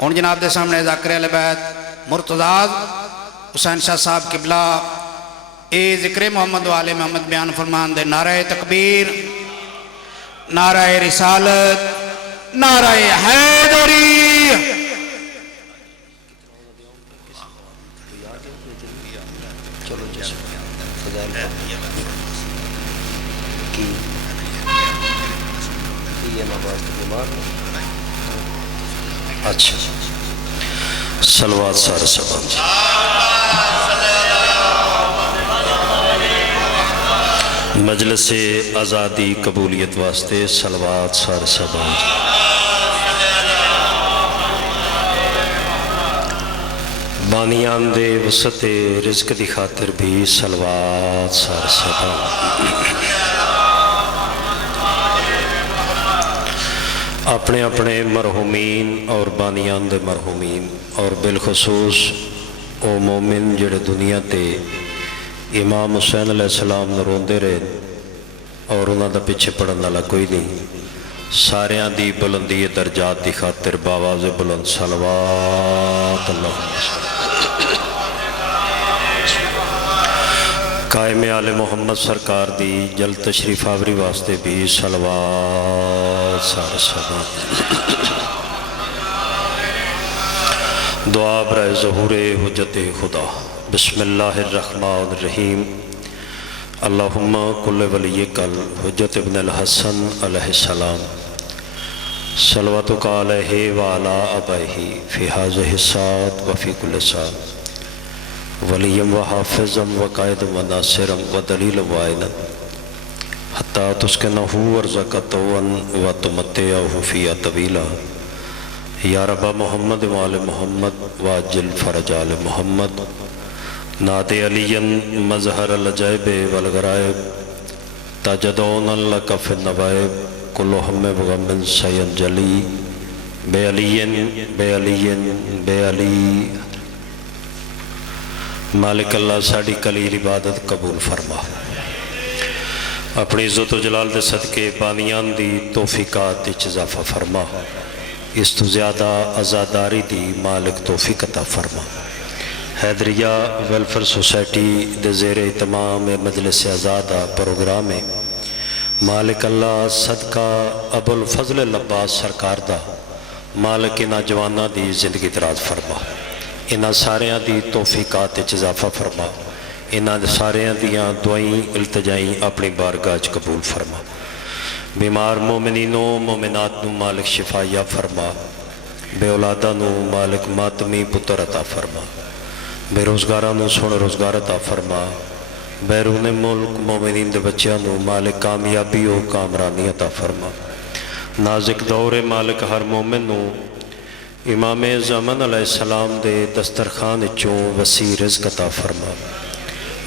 ہوں جناب دے سامنے ذاکر اہل بیت مرتضیٰ حسین شاہ صاحب قبلہ اے ذکر محمد والے محمد بیان فرمان دے نعرہ تکبیر، نعرہ رسالت، نعرہ حیدری۔ اچھا صلوات سارے سبان مجلس آزادی قبولیت واسطے صلوات سارے سبان بانیان دے وسط رزق دی خاطر بھی صلوات سارے سبان۔ اپنے اپنے مرحومین اور بانیان دے مرحومین اور بالخصوص او مومن جڑے دنیا تے امام حسین علیہ السلام روندے رہے اور انہاں دا پیچھے پڑھن والا کوئی نہیں، ساریاں دی بلندی درجات دی خاطر باواز بلند صلوات اللہ۔ قائم آل محمد سرکار دی جلد تشریف آوری واسطے بھی صلوات سارے سبان۔ دعا برائے ظہور حجت خدا۔ بسم اللہ الرحمن الرحیم۔ اللہم کل ولیک الحجت ابن الحسن علیہ السلام صلواتک علیہ وعلا ابائہ فی ھذہ الساعۃ وفی کل ساعۃ ولیم و حافظم و قائدم و ناصرم و دلیل و آئینن حتی تسکنہو ورزقتون و تمتعہو فی طویلا یا رب محمد و آل محمد و عجل فرج آل محمد ناد علین مظہر العجائب والغرائب تاجدون لک فی النوائب کل ہم و غم سین جلی بے علین بے علین بے علی۔ مالک اللہ ساڑی کلیل عبادت قبول فرما، اپنی عزت و جلال دے صدقے بانیان دی توفیقات اضافہ فرما، اس تو زیادہ آزاداری دی مالک توفیق عطا فرما۔ حیدریہ ویلفر سوسائٹی دے زیر اہتمام مجلس آزادہ پروگرام ہے مالک اللہ صدقہ ابو الفضل العباس سرکار دا مالک نوجواناں دی زندگی دراز فرما، انہاں ساریاں دی توفیقات اضافہ فرما، انہاں ساریاں دیاں دعائیں التجائیں اپنی بارگاہ قبول فرما۔ بیمار مومنینوں مومنات نو مالک شفایہ فرما، بے اولادہ نو مالک ماتمی پتر عطا فرما، بے روزگارہ نو سن روزگار عطا فرما، بیرون ملک مومنین دے بچیاں نو مالک کامیابی و کامرانی عطا فرما۔ نازک دور مالک ہر مومن نو امام زمان علیہ السلام دے دسترخان چوں وسیع رزق عطا فرما،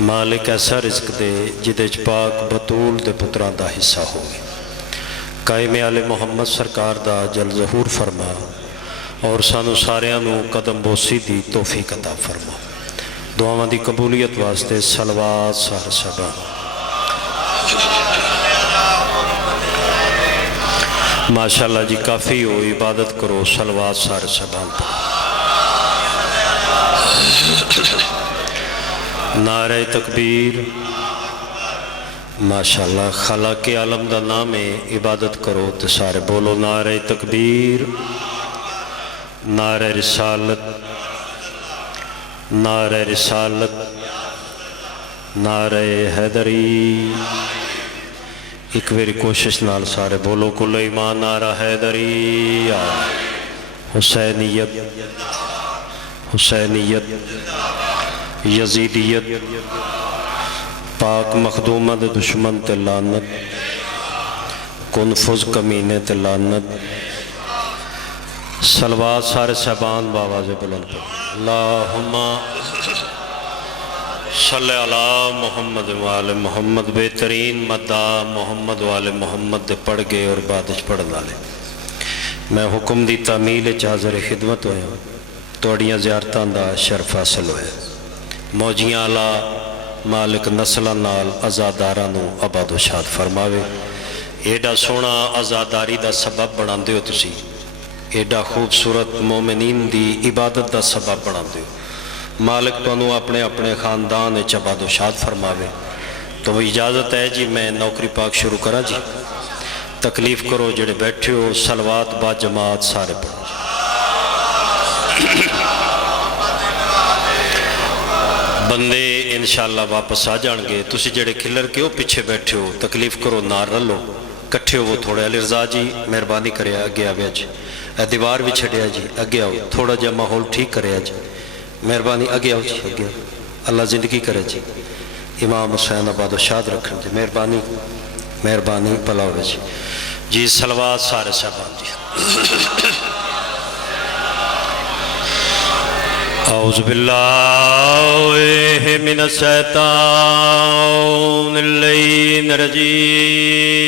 مالک ایسا رزق دے جدے پاک بطول دے پتران دا حصہ ہوئے۔ قائم آل محمد سرکار دا جل ظہور فرما اور سانو ساریاں نو قدم بوسی دی توفیق عطا فرما۔ دعاواں دی قبولیت واسطے صلوات سارے سبان۔ ماشاءاللہ جی کافی ہو، عبادت کرو، صلوات سارے سبان پر۔ نعرہ تکبیر۔ ماشاءاللہ خالق عالم دا نام ہے، عبادت کرو تے سارے بولو نعرہ تکبیر، نعرہ رسالت، نعرہ رسالت، نعرہ حیدری۔ ایک باری کوشش نال سارے بولو کل ایمان نعرہ حیدری، حسینیت، حسینیت، یزیدیت، پاک مخدومہ دے دشمن تے لعنت، کنفذ کمینے تے لعنت۔ صلوات سارے صحبان باواز بلند پر۔ اللہم صلی علی محمد وآل محمد۔ بہترین مدہ محمد وآل محمد دے پڑھ گئے اور بعدش پڑھنا لے۔ میں حکم دی تعمیل حاضر خدمت ہوئے ہوں، توڑیاں زیارتان دا شرف حاصل ہوئے۔ موجیاں اللہ مالک نسلہ نال ازادارانو آباد و شاد فرماوے۔ ایڈا سونا ازاداری دا سبب بنا دے ہو تسی، ایڈا خوبصورت مومنین دی عبادت دا سبب بنا دیو. مالک تانوں اپنے اپنے خاندان عباد و شاد فرماوے. تو اجازت ہے جی میں نوکری پاک شروع کرا جی. تکلیف کرو جڑے بیٹھے ہو صلوات با جماعت سارے پڑھو. بندے انشاءاللہ واپس آ جان گے. تسی جڑے کھلر کے ہو پیچھے بیٹھے ہو تکلیف کرو نہ رلو کٹھے ہو وہ تھوڑے. علی رضا جی مہربانی کرے اگے آوے جی. اے دیوار بھی چھڑیا جی اگے آؤ تھوڑا جا ماحول ٹھیک کرے جی. مہربانی اگے آؤ جی اگے آؤ. اللہ زندگی کرے جی. امام حسین آباد و شاد رکھن جی. مہربانی مہربانی پلا ہوئے جی. جی صلوات سارے صاحبان جی. اعوذ باللہ من الشیطان اللعین الرجیم.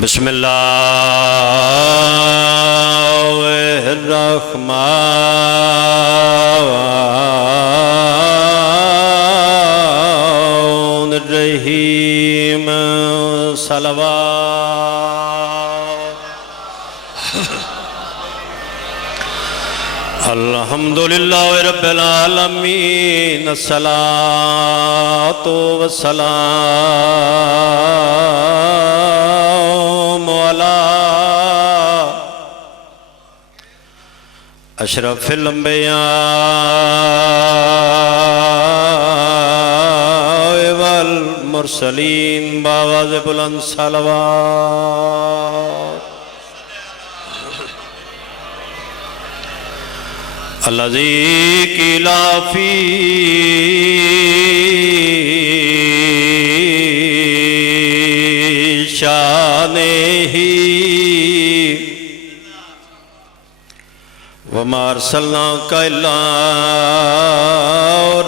بسم اللہ الرحمن الرحیم. صلوات. الحمدللہ رب العالمین. الصلاۃ والسلام علی اشرف الانبیاء والمرسلین. باواز بلند صلوات. الذی قیل فی شانہ وما ارسلناک الا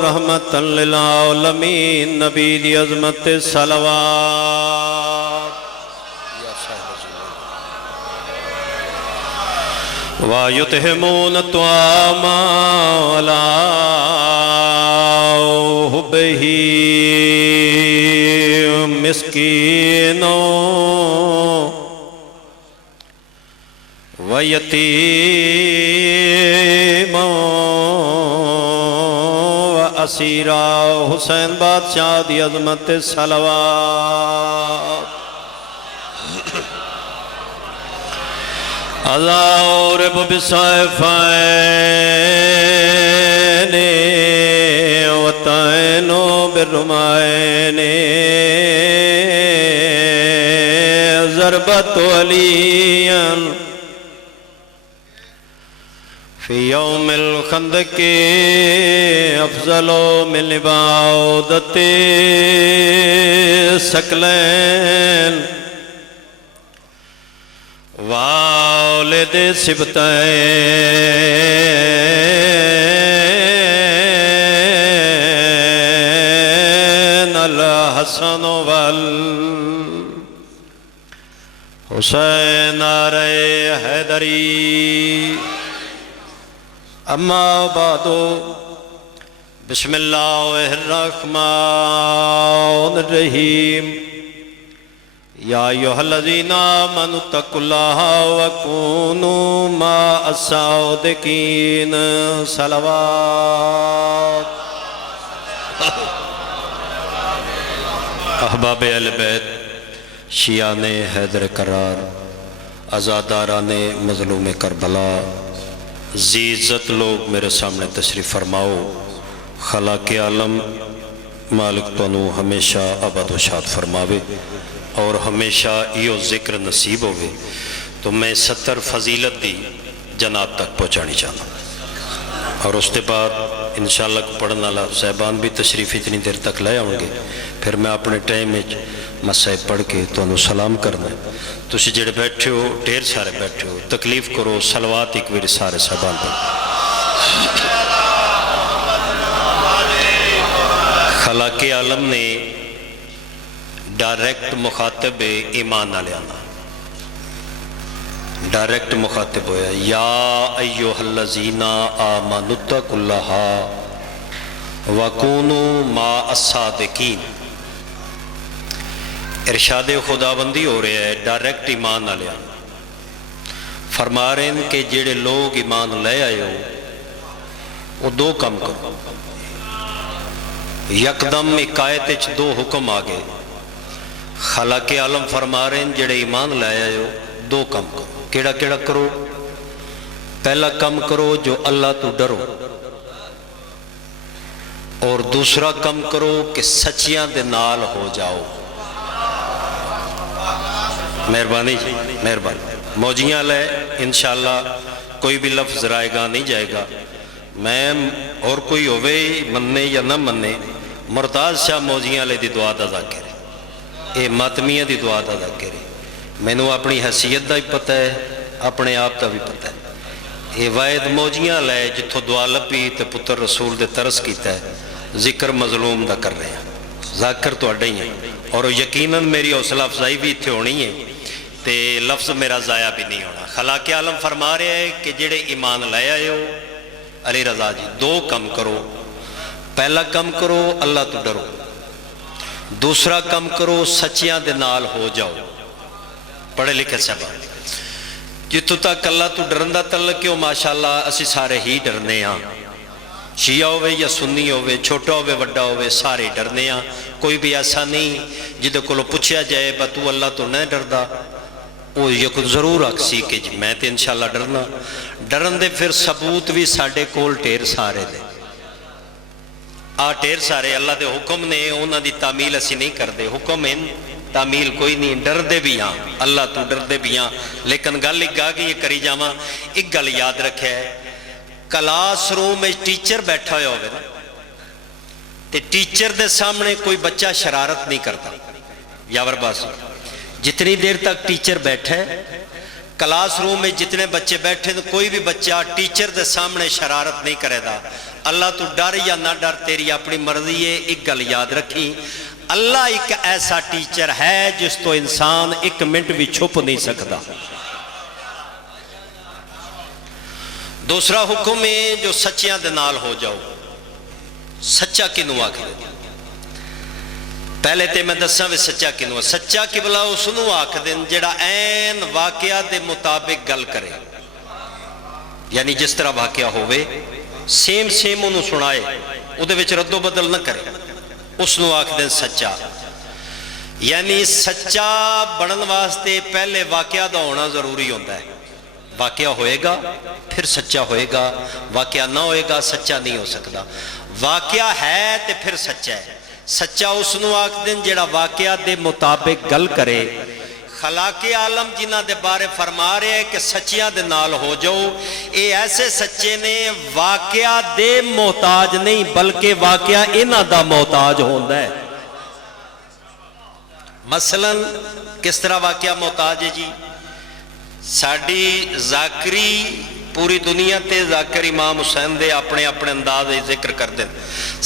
رحمۃ للعالمین. نبی دی عظمت صلوات. وَيُطْعِمُونَ الطَّعَامَ عَلَىٰ حُبِّهِ مِسْكِينًا وَيَتِيمًا وَأَسِيرًا. حسین بادشاہ دی عظمت صلوات. أضارب بالسيفين وطعن بالرمين. ضربت وليا في يوم الخندق أفضل من عبادة ثقلين والد سبتين الحسن والحسين نعرہ حیدری. اما بعد بسم اللہ الرحمن الرحیم. یا ایھا الذین آمنوا اتقوا اللہ وکونوا مع الصادقین. صلوات. احباب اہل بیت، شیعان حیدر کرار، عزاداران مظلوم کربلا، ذی عزت لوگ میرے سامنے تشریف فرماؤ. خلاق عالم مالک تانوں ہمیشہ آباد و شاد فرماوے اور ہمیشہ یہ ذکر نصیب ہوئے. تو میں 70 فضیلت دی جناب تک پہنچانی چاہتا ہوں، اور اس کے بعد انشاءاللہ پڑھنے والا صاحبان بھی تشریف اتنی دیر تک لے آؤں گے. پھر میں اپنے ٹائم میں مسائب پڑھ کے تانوں سلام کرنا. تسی جڑے بیٹھے ہو ڈھیر سارے بیٹھے ہو تکلیف کرو صلوات ایک بار سارے صاحبان پر. خلاق عالم نے ڈائریکٹ مخاطب ایمان والے آنا، ڈائریکٹ مخاطب ہویا. یا ایھا الذین آمنوا اتقوا اللہ وَكُونُوا مَعَ الصَّادِقِينَ۔ ارشاد خداوندی ہو رہا ہے ڈائریکٹ ایمان والے فرما رہے ہیں کہ جڑے لوگ ایمان لے آئے ہو وہ دو کم کرو۔ یکدم ایک آیت وچ دو حکم آ گئے۔ خالق عالم فرما رہے ہیں جڑے ایمان لے آئے ہو دو کم کرو۔ کیڑا کیڑا کرو؟ پہلا کم کرو جو اللہ تو ڈرو، اور دوسرا کم کرو کہ سچیاں دے نال ہو جاؤ۔ مہربانی جی، مہربانی۔ موجیاں لے انشاءاللہ کوئی بھی لفظ رائے گا نہیں جائے گا۔ میں اور کوئی ہوئے مننے یا نہ مننے، مرتاز شاہ موجیاں لے دی دعا دا ذاکر ہے، اے ماتمیہ دی دعا دا ذاکر ہے۔ میں نے اپنی حیثیت دا بھی پتہ ہے، اپنے آپ دا بھی پتہ ہے۔ اے واحد موجیاں لے جتھوں دعا لپی تے پتر رسول دے ترس کیتا ہے، ذکر مظلوم دا کر رہے ہیں، ذاکر تو اڈا ہی ہے، اور یقیناً میری حوصلہ افزائی بھی اتھے ہونی ہے تے لفظ میرا ضائع بھی نہیں ہونا۔ خالق عالم فرما رہے ہیں کہ جڑے ایمان لے آئے ہو علی رضا جی دو کم کرو۔ پہلا کم کرو اللہ تو ڈرو، دوسرا کم کرو سچیاں دے نال ہو جاؤ۔ پڑھے لکھے صاحب جتوں تک اللہ تو ڈرن دا تعلق ہے ماشاءاللہ اسی سارے ہی ڈرنے ہاں، شیعہ ہوئے یا سنی ہوئے، چھوٹا ہوئے وڈا ہوئے، سارے ڈرنے ہاں۔ کوئی بھی ایسا نہیں جدے کولو پوچھیا جائے با تو اللہ تو نہ ڈردا، وہ یہ ضرور آکسی کہ جی میں تے انشاءاللہ ڈرنا۔ ڈرن دے پھر ثبوت بھی ساڑھے کول ٹیر سارے دے، ٹیر سارے اللہ دے حکم نے، انہاں دی تعمیل اسی نہیں کر دے، حکم ہیں تعمیل کوئی نہیں، ڈر دے بھی ہاں اللہ تو ڈر دے بھی ہاں۔ لیکن گل ایک آگئی یہ کری جاواں، ایک گل یاد رکھے ہے، کلاس روم میں ٹیچر بیٹھا ہویا ہوئے نا تے ٹیچر دے سامنے کوئی بچہ شرارت نہیں کرتا، یاور باس جتنی دیر تک ٹیچر بیٹھے کلاس روم میں جتنے بچے بیٹھے تو کوئی بھی بچہ ٹیچر دے سامنے شرارت نہیں کرے دا۔ اللہ تو ڈر یا نہ ڈر تیری اپنی مرضی ہے۔ ایک گل یاد رکھی، اللہ ایک ایسا ٹیچر ہے جس تو انسان ایک منٹ بھی چھپ نہیں سکتا۔ دوسرا حکم ہے جو سچیاں دے نال ہو جاؤ۔ سچا کنوں آکھدے؟ پہلے تے میں دساں وے سچا کنوں؟ سچا قبلہ اسنوں آکھدے جڑا عین واقعہ دے مطابق گل کرے، یعنی جس طرح واقعہ ہوئے سیم انہوں سنائے، او دے وچ رد و بدل نہ کرے، اسنوں آکھدے سچا۔ یعنی سچا بنن واسطے پہلے واقعہ دا ہونا ضروری ہوتا ہے۔ واقعہ ہوئے گا پھر سچا ہوئے گا، واقعہ نہ ہوئے گا سچا نہیں ہو سکتا۔ واقعہ ہے تے پھر سچا ہے۔ سچا اس نو آکھدن جڑا واقعہ دے مطابق گل کرے۔ خالق عالم جنہ دے بارے فرما رہے ہیں کہ سچیاں دے نال ہو جاؤ، اے ایسے سچے نے واقعہ دے محتاج نہیں بلکہ واقعہ انہ دا محتاج ہوندہ ہے۔ مثلا کس طرح واقعہ محتاج ہے جی؟ ساڑی ذاکری پوری دنیا تے ذاکر امام حسین دے اپنے اپنے انداز ذکر کر دیں۔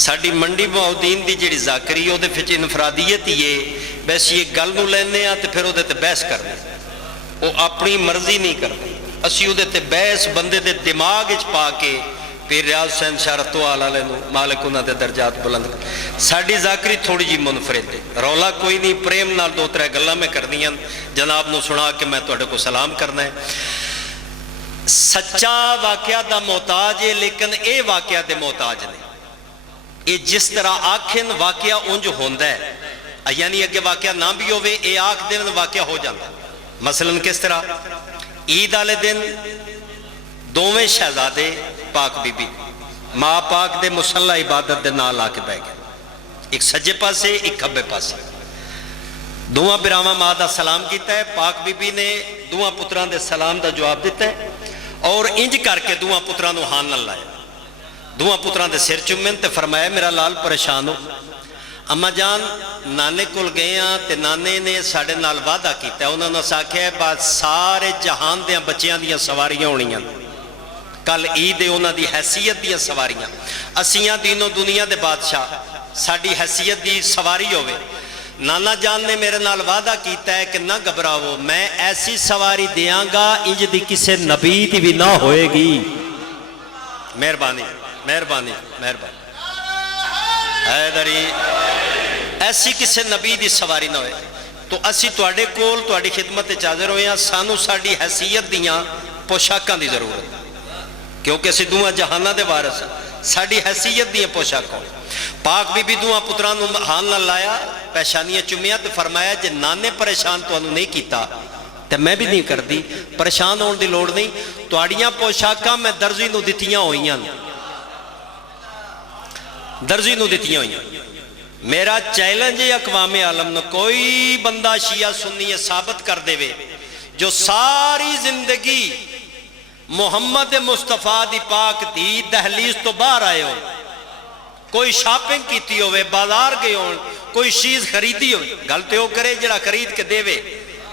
ساڑی منڈی معودین دی جڑی ذاکری ہو دے فچ انفرادیت یہ بس یہ گل نو لینے ہیں تے پھر ہو دے تے بحث کر دیں، وہ اپنی مرضی نہیں کر دیں، اسی ہو دے تے بحث بندے دے دماغ اچ پا کے پیر ریاض حسین شارتو آلہ لینو مالک انہاں دے درجات بلند کر۔ ساڑی ذاکری تھوڑی جی منفرد ہے، رولا کوئی نہیں، پریم نال دو ترے گلہ میں کر دیں، جناب نو سنا کہ میں توڑے کو سلام کرنا ہے۔ سچا واقعہ دا محتاج ہے لیکن اے واقعہ دے محتاج نہیں۔ اے جس طرح آکھن واقعہ انج ہوندہ ہے، یعنی اگے واقعہ نہ بھی ہوئے اے آکھ دن واقعہ ہو جاندہ ہے۔ مثلا کس طرح عید آلے دن دوویں شہزادے پاک بی بی ماں پاک دے مسلح عبادت دے نال آ کے بہ گئے، ایک سجے پاسے ایک کھبے پاسے، دوواں براواں ماں دا سلام کیتا ہے، پاک بی بی نے دوواں پتران دے سلام دا جواب دیتا ہے اور انج کر کے دوواں پتران نو ہان نہ لائے، دوواں پتران دے سر چومن تے فرمایا میرا لال پریشان ہو، اما جان نانے کول گئے ہاں تے نانے نے ساڑھے نال وعدہ کیتا ہے، انہوں نے ساکھیا ہے بعد سارے جہان دیاں بچیاں دیاں سواریاں ہونیاں، کل عید انہوں دی حیثیت دیاں سواریاں، اسیاں دینوں دنیا دے بادشاہ ساڑی حیثیت دی سواری ہوئے، نانا جان نے میرے نال وعدہ کیتا ہے کہ نہ گھبراؤ میں ایسی سواری دیاں گا انج دی کسے نبی دی بھی نہ ہوئے گی۔ مہربانی مہربانی مہربانی۔ حیدری ایسی کسی نبی دی سواری نہ ہوئے تو اسی تواڈے کول تواڈی خدمت وچ حاضر ہوئے ہیں سانو ساڈی حیثیت دیاں پوشاکاں دی ضرورت کیونکہ اسی دوواں جہاناں دے وارث ساڈی حیثیت دیاں پوشاکاں پاک بی بی دوواں پتراں نوں ہاتھ نال لایا پیشانیاں چومیاں تے فرمایا جے نانے پریشان تانوں نہیں کیتا تے میں بھی نہیں کردی پریشان ہون دی لوڑ نہیں تواڈیاں پوشاکاں میں درزی نوں دتیاں ہوئیاں درزی نوں دتیاں ہوئیاں میرا چیلنج ہے اقوام عالم نے کوئی بندہ شیعہ سنی ثابت کر دے وے جو ساری زندگی محمد مصطفیٰ دی پاک دی دہلیز تو باہر آئے ہو کوئی شاپنگ کیتی ہوئے بازار گئے ہو کوئی چیز خریدی ہوئے گلتے ہو کرے جڑا خرید کے دے وے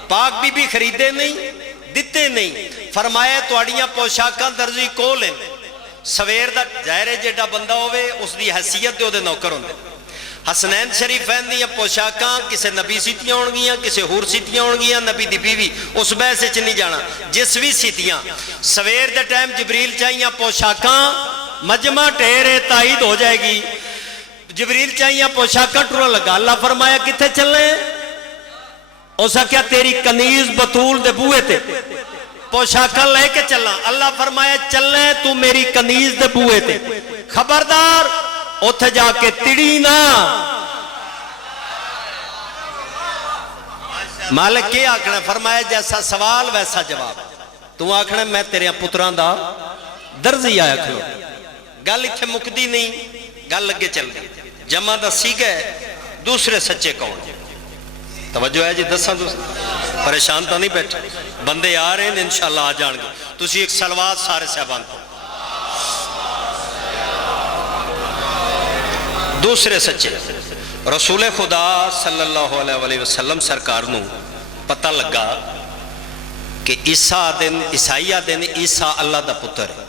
پاک بی بی خریدے نہیں دیتے نہیں فرمایا تواڈیاں پوشاکاں درزی کول ہیں سویر دا ظاہر جیڑا بندہ ہوئے اس دی حیثیت دے او دے نوکر ہوندے حسنین شریفین دیاں پوشاکاں کسے نبی سیتیاں ہون گیاں کسے ہور سیتیاں ہون گیاں نبی دی بیوی اس بحث وچ نہیں جانا جس بھی سیتیاں سویر دے ٹائم جبریل چاہیاں پوشاکاں مجمع ٹھہرے تائید ہو جائے گی جبریل چاہیاں پوشاکاں ٹرا لگا اللہ فرمایا کتھے چلے اسا کیا تیری کنیز بطول دے بوئے تے پوشاکاں لے کے چلنا اللہ فرمایا چلے تو میری کنیز دے بوئے تے خبردار اتھے جا کے تڑی نا مالک کیا آکھنا فرمایا جیسا سوال ویسا جواب تو آکھنا میں تیرے پتران دا درزی آیا کھلو گل اتھے مکدی نہیں گل لگے چل دی جمع دا سیگے دوسرے سچے کون توجہ ہے جی دساں دوسرے پریشان تا نہیں بیٹھے بندے آ رہے ہیں انشاءاللہ آ جان گے تسی ایک سلوات سارے صاحبان کو دوسرے سچے رسول خدا صلی اللہ علیہ وسلم سرکار نو پتہ لگا کہ عیسائیہ دن عیسیٰ اللہ دا پتر ہے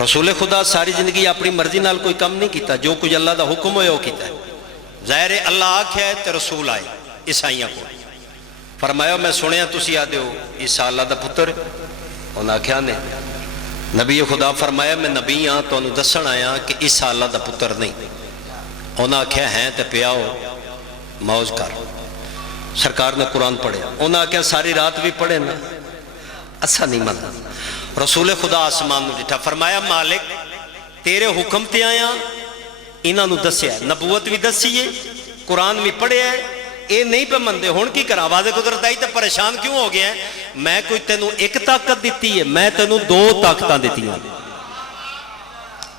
رسول خدا ساری زندگی اپنی مرضی نال کوئی کم نہیں کیتا جو کچھ اللہ دا حکم ہوئے وہ کیتا ہے ظاہر اللہ آکھیا ہے تے رسول آئے عیسائیہ کو فرمایا میں سنیا تسی آدھے ہو عیسیٰ اللہ دا پتر ہے انہوں نے آکھیا نہیں نبی خدا فرمایا میں نبی ہاں تو انہوں دسن آیا کہ عیسیٰ اللہ دا پتر نہیں انہوں نے آکھیا ہیں تے پیاؤ موز کر سرکار نے قرآن پڑھیا انہوں نے آکھیا ساری رات بھی پڑھے نا اسا نہیں مانتا رسول خدا آسمان نے ڈٹھا فرمایا مالک تیرے حکم تے آیا انہوں نے دسیا نبوت بھی دسی ہے قرآن بھی پڑھے ہے اے نہیں پہ مندے ہون کی کرا واضح قدرت آئی تے پریشان کیوں ہو گیا ہے میں کوئی تینوں ایک طاقت دیتی ہے میں تینوں دو طاقتاں دیتی ہیں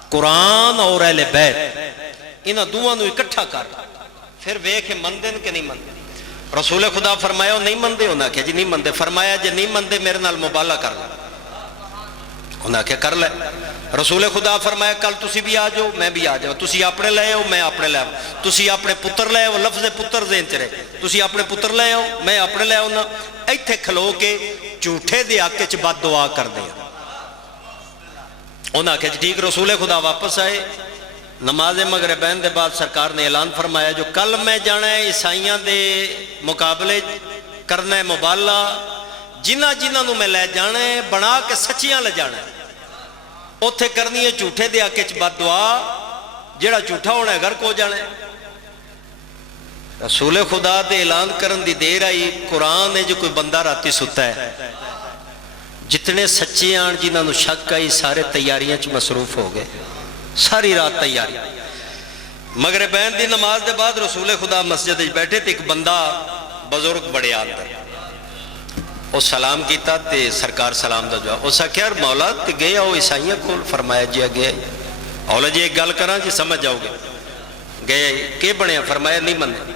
قرآن اور اہل بیت انہاں دوہاں نو اکٹھا کر پھر ویکھ مندے کہ نہیں مندے رسول خدا فرمایا نہیں مندے انہاں کہ جی نہیں مندے فرمایا جی نہیں مندے میرے نال مبالغہ کر لے انہاں کہ کر لے رسول خدا فرمایا کل تسی بھی آ جاؤ میں بھی آ جاؤ تسی اپنے لے آؤ میں اپنے لے آؤ تسی اپنے پتر لے آؤ لفظ پتر ذہن چ رہے تسی اپنے پتر لے آؤ میں اپنے لے آؤ نا ایتھے کھلو کے جھوٹے دے حق وچ بد دعا کر دے انہاں کہ ٹھیک رسول خدا واپس آئے نماز مغربین دے بعد سرکار نے اعلان فرمایا جو کل میں جانا ہے عیسائیاں دے مقابلے کرنا ہے مبالغہ جنہ جنہ نو میں لے جانا ہے بنا کے سچیاں لے جانا ہے اتھے کرنی ہے جھوٹے دے آکے چ بد دعا جیڑا جھوٹا ہونا ہے گھر کو جانا ہے رسول خدا دے اعلان کرن دی دیر آئی قرآن ہے جو کوئی بندہ راتی ستا ہے جتنے سچے آن جنہاں نو شک آئی سارے تیاریاں چ مصروف ہو گئے ساری رات تیاری مغربین دی نماز دے بعد رسول خدا مسجد بیٹھے تے ایک بندہ بزرگ بڑے آدھر وہ سلام کیتا تے سرکار سلام دا جواب اسا کیا مولا تے گیا وہ عیسائیاں کول فرمایا جی گیا اولا جی ایک گل کراں جی سمجھ جاؤ گے گئے کہ بنیا فرمایا نہیں منے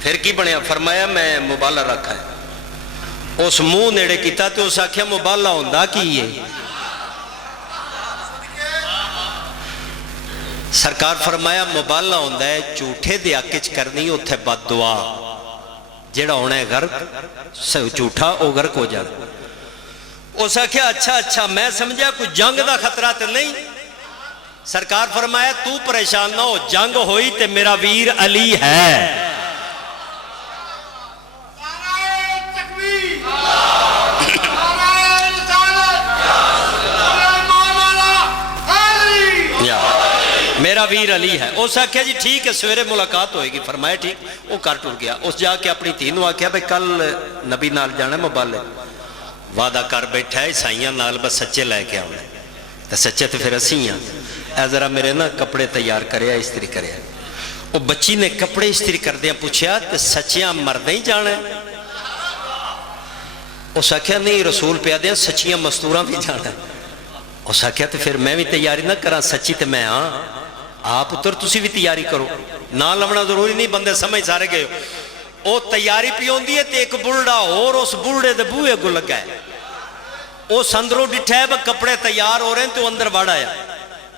پھر کی بنیا فرمایا میں مبالغہ رکھا ہے اس منہ نیڑے کیتا تے اسا کیا مبالغہ ہوندا کی ہے سرکار فرمایا مبالغہ ہوندا ہے جھوٹے دے حق وچ کرنی اوتھے بد دعا جیڑا ہونا ہے غرق جھوٹا او غرق ہو جانا اسا کیا اچھا میں سمجھا کوئی جنگ دا خطرہ تے نہیں سرکار فرمایا تو پریشان نہ ہو جنگ ہوئی تے میرا ویر علی ہے میرا ویر علی ہے. اس آخیا جی ٹھیک ہے سویرے ملاقات ہوئے گی. فرمایا ٹھیک. وہ گھر ٹر گیا. اس جا کے اپنی دھی نو آخیا بھائی کل نبی نال جانا مبالے, وعدہ کر بیٹھا ہے عیسائیاں نال بس سچے لے کے آنا. تو سچے تو پھر اسی ہاں. اے ذرا میرے نا کپڑے تیار کریا استری کریا. وہ بچی نے کپڑے استری کردیا پوچھا تو سچیاں مردیں ہی جانا ہے؟ اس آخیا نہیں رسول پیا دیا سچیاں مستوراں بھی جانا ہے. اس آخیا تو پھر میں بھی تیاری نہ کرا, سچی تو میں ہاں. آپ پتر تسی بھی تیاری کرو, نہ لونا ضروری نہیں, بندے سمجھ سارے گئے ہو. وہ تیاری پی ہوندی ہے تے ایک بلڈا اور اس بلڈے دے بوئے کو لگا ہے. اس اندروں ڈٹھا ہے با کپڑے تیار ہو رہے ہیں تو اندر وڑ آیا.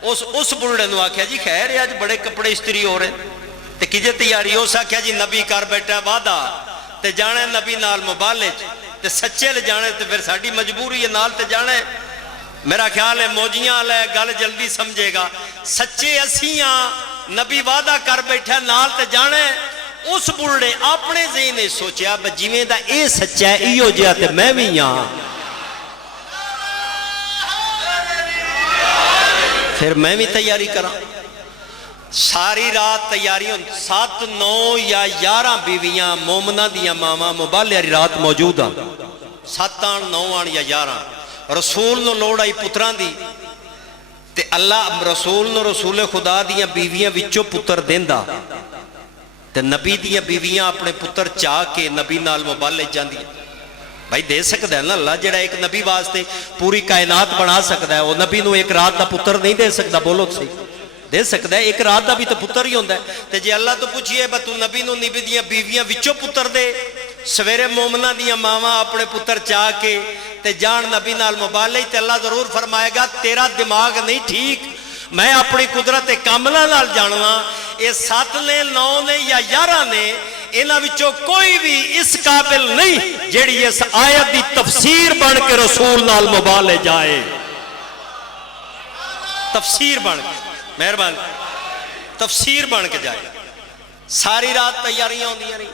اس بلڈے نو آکھیا جی خیر آج بڑے کپڑے استری ہو رہے ہیں تے کیجے تیاری. اس آکھیا جی نبی کر بیٹھا وعدہ تے جانے نبی نال مبالے تے سچے لے جانے تے پھر ساڈی مجبوری ہے نال تے جانے. میرا خیال ہے موجیاں لے گل جلدی سمجھے گا. سچے اسیاں نبی وعدہ کر بیٹھا نال تے جانے. اس بلڈے اپنے ذہن نے سوچیا جویں دا اے سچا ہے ایو جہا تے میں بھی ہاں, پھر میں بھی تیاری کراں. ساری رات تیاری 7 9 یا 11 بیویاں مومنہ دیاں ماما مبالے والی رات موجود ہیں. 7 9 یا 11 رسول نو لوڑ آئی پتران دی تے اللہ رسول نو رسول خدا دیاں بیویاں وچوں پتر دیندا تے نبی دیاں بیویاں اپنے پتر چاہ کے نبی نال مبالے جاندی. بھائی دے سکتا ہے نا اللہ جڑا ایک نبی واسطے پوری کائنات بنا سکتا ہے, وہ نبی نو ایک رات دا پتر نہیں دے سکتا. بولو صحیح, دے سکتا ہے ایک رات دا بھی تو پتر ہی ہوندہ ہے. تے جے اللہ تو پوچھئے با تو نبی نو نبی دیاں بیویاں وچوں پتر دے, سویرے مومنہ دیاں ماما اپنے پتر چاہ کے تے جان نبی نال مبالے تے اللہ ضرور فرمائے گا تیرا دماغ نہیں ٹھیک, میں اپنی قدرت کاملہ نال جاننا. یہ 7 نے 9 نے یا 11 نے انہاں وچوں کوئی بھی اس قابل نہیں جیڑی اس آیت دی تفسیر بن کے رسول نال مبالے جائے. تفسیر بن کے مہربان تفسیر بن کے جائے. ساری رات تیاریاں ہوندیاں رہی.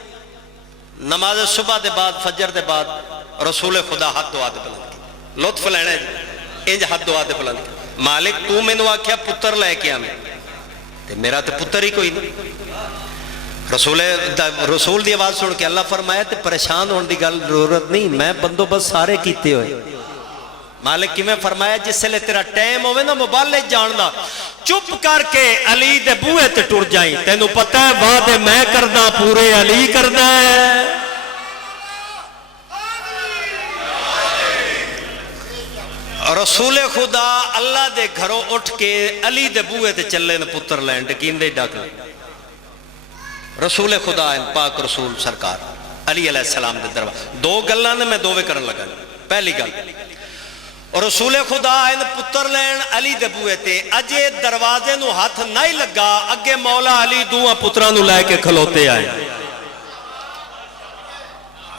نماز صبح دے بعد فجر دے بعد رسول خدا ہاتھ دعا دے بلند کی لطف لینا ہے انج ہاتھ دعا دے بلند کی. مالک تو میں نو آکھیا پتر لے کے آمیں تے میرا تے پتر ہی کوئی نہیں. رسول دی آواز سن کے اللہ فرمایا تے پریشان ہونے دی گل ضرورت نہیں, میں بندوبست سارے کیتے ہوئے. مالک کی میں فرمایا جس سے لے تیرا ٹائم ہوئے نا مبالے جاننا چپ کر کے علی دے بوئے تے ٹر جائیں. تینوں پتہ ہے وعدے میں کرنا پورے علی کرنا ہے. رسول خدا اللہ دے گھروں اٹھ کے علی دے بوئے تے چلے نا پتر لین ڈکین دے ڈاک لیں. رسول خدا پاک رسول سرکار علی علیہ السلام دے دروازے. 2 گلاں نے میں دووے کرن لگا. پہلی گل رسول خدا ان پتر لین علی دے بوئے تے اجے دروازے نو ہاتھ نہیں لگا اگے مولا علی دوہاں پتراں نو لے کے کھلوتے آئے.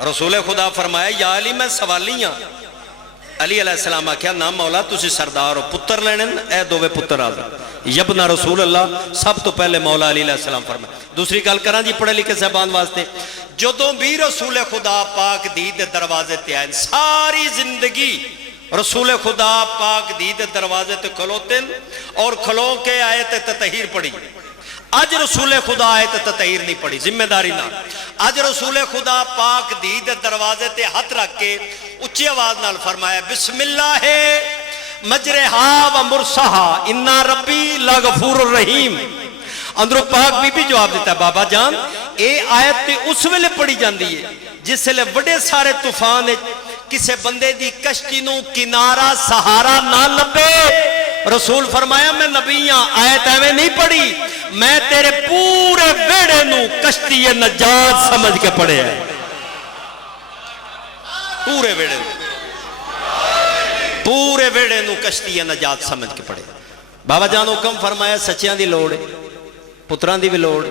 رسول خدا فرمایا یا علی میں سوالی ہاں. علی علیہ السلام آکھیا نا مولا تسی سردار ہو پتر لینن اے دووے پتر آزا. یبنا رسول اللہ سب تو پہلے مولا علی علیہ السلام فرمایا. دوسری گل کراں جی پڑھے لکھے صاحبان واسطے جدوں بھی رسول خدا پاک دی دے دروازے تے آئے ساری زندگی رسول خدا پاک دی دے دروازے تے کھلوتے اور کھلو کے آئے تے تطہیر پڑھی. اج رسول خدا آئے تے تطہیر نہیں پڑھی ذمہ داری نہ. اج رسول خدا پاک دی دے دروازے تے ہاتھ رکھ کے اچھی آواز نال فرمایا بسم اللہ مجرہا و مرسہا انا ربی لغفور الرحیم. اندروں پاک بی بی جواب دیتا ہے بابا جان اے آیت تے اس ویلے پڑھی جاندی ہے جس لئے بڑے سارے طوفان کسے بندے دی کشتی نو کنارہ سہارا نہ لبے. رسول فرمایا میں نبی ہاں آیت ایویں نہیں پڑھی, میں تیرے پورے بیڑے نو کشتی نجات سمجھ کے پڑھے ہیں. پورے بیڑے نو کشتی نجات سمجھ کے پڑھے. بابا جان حکم فرمایا سچیاں دی لوڑ ہے پتران دی بھی لوڑ.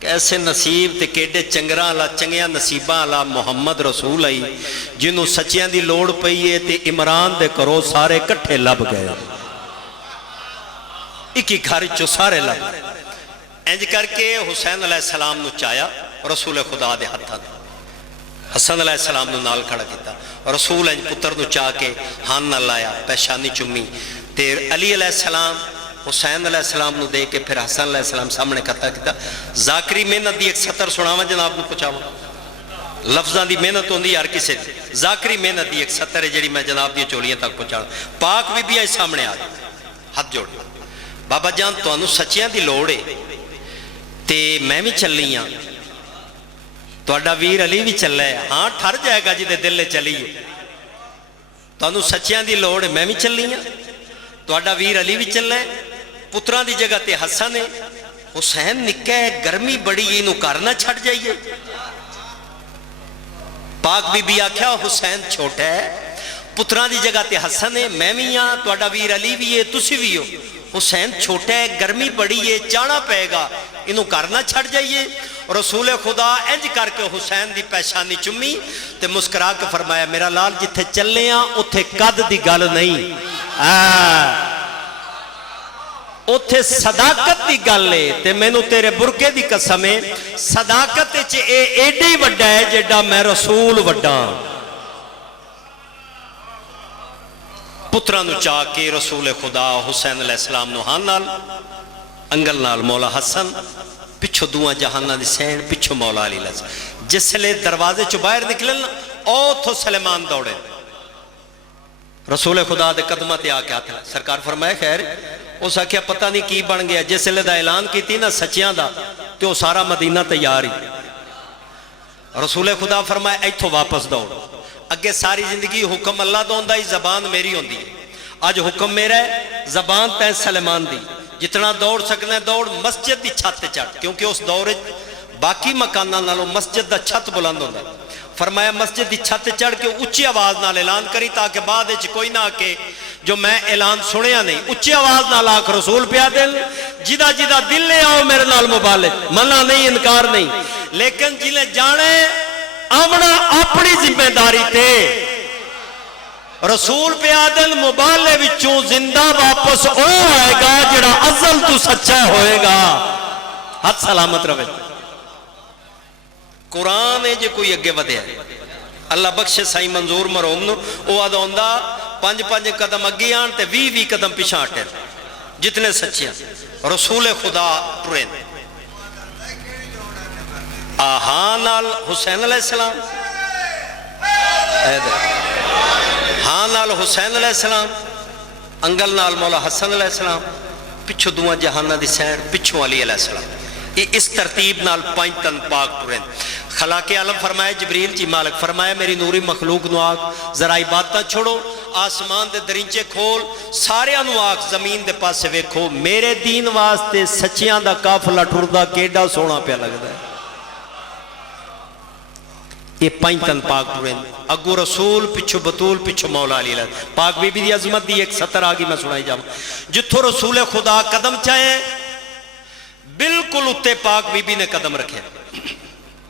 کیسے نصیب تے کیڑے چنگراں اللہ چنگیاں نصیباں اللہ محمد رسول آئی جنہوں سچیاں دی لوڑ پئیے تے عمران دے کرو سارے کٹھے لب گئے. ایک ہی گھر چو سارے لب انج کر کے حسین علیہ السلام نو چایا رسول خدا دے ہتھاں دے. حسن علیہ السلام نو نال کھڑا کیتا. رسول انج پتر نو چاہ کے ہان نہ لایا پیشانی چمی تے علی علیہ السلام حسین علیہ السلام نو دے کے پھر حسن علیہ السلام سامنے کتا کیتا ذاکری محنت دی ایک سطر سناواں جناب نو پہنچاواں لفظاں دی محنت ہوندی ہر کسے دی ذاکری محنت دی ایک سطر ہے جڑی میں جناب دی چولیاں تک پہنچانا پاک بی بیاں سامنے آ ہاتھ جوڑ بابا جان تانوں سچیاں دی لوڑ ہے تے میں بھی چلی ہاں تہاڈا ویر علی بھی چلا ہے ہاں ٹھر جائے گا جی دے دل چلیے تانوں سچیاں دی لوڑ ہے میں بھی چلی ہاں تہاڈا ویر علی بھی چلا ہے پتراں دی جگہ تے حسن ہے حسین نکا ہے گرمی بڑی اینوں گھر نہ چھٹ جائیے پاک بی بی آکھیا حسین چھوٹا ہے پتراں دی جگہ تے حسن ہے میں بھی ہاں تہاڈا ویر علی بھی ہے تسی بھی ہو حسین چھوٹا ہے گرمی بڑی ہے چانا پے گا انہوں گھر نہ چھٹ جائیے رسول خدا انج کر کے حسین دی پیشانی چمی تے مسکرا کے فرمایا میرا لال جتھے چلے ہاں اتھے قد دی گل نہیں اتھے صداقت دی گل ہے تے مینوں تیرے برکے دی قسم ہے صداقت وچ اے ایڈی وڈا ہے جیڑا میں رسول وڈا پتراں نو چاہ کے رسول خدا حسین علیہ السلام نو ہان نال انگل نال مولا حسن پچھو دوہاں جہانہ دی سین پچھو مولا علی لازم جس لئے دروازے چو باہر نکلن اوتھو سلیمان دوڑے رسول خدا دے قدمہ تے آکے آتے ہیں سرکار فرمائے خیر اس آکھیا پتہ نہیں کی بن گیا جس لئے دا اعلان کی تھی نا سچیاں دا تے وہ سارا مدینہ تیاری رسول خدا فرمائے ایتھو واپس دوڑ اگے ساری زندگی حکم اللہ دا ہوندہ ہی زبان میری ہوندی ہے آج حکم میرا ہے زبان تین سلیمان دی جتنا دوڑ سکنے دوڑ مسجد دی چھت چڑھ کیونکہ اس دور باقی مکانہ نالوں مسجد دا چھت بلند ہوندہ فرمایا مسجد دی چھت چڑھ کے اچھی آواز نال اعلان کری تاکہ بعد اچھ کوئی نہ آکے جو میں اعلان سنیا نہیں اچھی آواز نال آکھ رسول پیا دل جدہ جدہ دل لے آؤ میرے نال مبالغ منع نہیں انکار نہیں لیکن جنہیں جانے آمنا اپنی ذمہ داری تے رسول پہ آدل مبالے وچوں زندہ واپس او آئے گا جڑا ازل تو سچا ہوئے گا حد سلامت روے قرآن ہے جو کوئی اگے ودے ہے اللہ بخش سائی منظور مرحوم نو او آدھوندہ 5 قدم اگے آن تے 20 قدم پیچھا ہٹے جتنے سچے ہیں رسول خدا ٹرین آہان آل حسین علیہ السلام ہاں نال حسین علیہ السلام انگل نال مولا حسن علیہ السلام پچھو دوہاں جہانہ دی سین پچھو علی علیہ السلام اس ترتیب نال 5 تن پاک پورین خلاق عالم فرمائے جبریل جی مالک فرمائے میری نوری مخلوق نو آگ ذرائی باتاں چھوڑو آسمان دے درینچے کھول سارے انو آگ زمین دے پاس سے ویکھو میرے دین واسطے سچیاں دا کافلہ ٹھردہ کیڈا سونا پہ لگ دا ہے یہ 5 تن پاک پورین اگو رسول پچھو بطول پچھو مولا علی اللہ پاک بی بی دی عظمت دی ایک سطر آگی میں سنائی جاؤں جتھو رسول خدا قدم چاہے بالکل اتے پاک بی بی نے قدم رکھے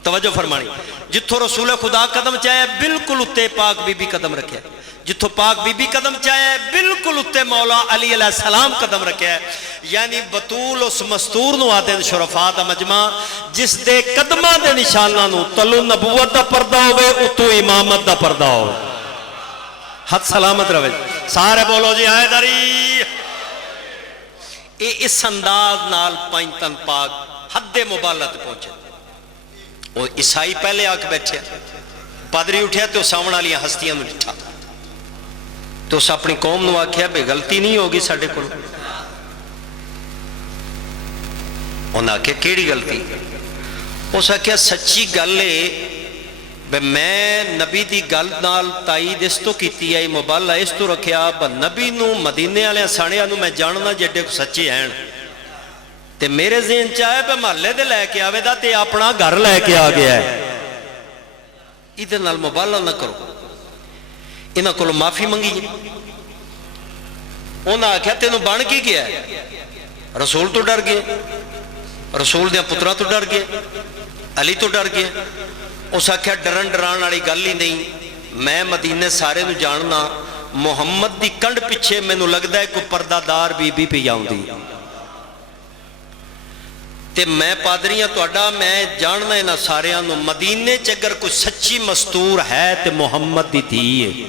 توجہ فرمانی جتھو رسول خدا قدم چاہے بالکل اتے پاک بی بی قدم رکھے جتھو پاک بی بی قدم چاہے بالکل اتے مولا علی علیہ السلام قدم رکھے یعنی بطول اس مستور نو آدین شرفات مجمع جس دے قدمہ دے نشانہ نو تلو نبوت دا پردہ ہوئے اتو امامت دا پردہ ہوئے حد سلامت روے سارے بولو جی آئے داری اس انداز نال 5 تن پاک حد مبالت پہنچے وہ عیسائی پہلے آکھ بیٹھے پادری اٹھیا تو سامنا لیا ہستیاں نو لٹھا تو اس اپنی قوم نو آکھیا بے غلطی نہیں ہوگی ساڑھے کو انہاں آکھیا کیڑی غلطی اس آکھیا سچی گلے بے میں نبی دی گل نال تائید اس تو کیتی ہے مبالہ اس تو رکھیا با نبی نو مدینے والے ساڑھے نو میں جاننا جڑے کو سچے ہیں تے میرے ذہن چاہے بے محلے دے لے کے آوے دا تے اپنا گھر لے کے آ گیا ہے ادھر نال مبالہ نہ کرو انہاں کو معافی منگی انہاں آکھیا تینوں بن کی گیا ہے رسول تو ڈر گئے رسول دیا پترہ تو ڈر گئے علی تو ڈر گئے اس آکھیا ڈرن ڈران والی گل ہی نہیں میں مدینے سارے نو جاننا محمد دی کنڈ پیچھے میں نو لگدا ہے کوئی پردہ دار بی بی پہ آؤں دی تے میں پادریاں تو اڈا میں جاننا ہے نا سارے نو مدینے چگر کوئی سچی مستور ہے تے محمد دی تھی ہے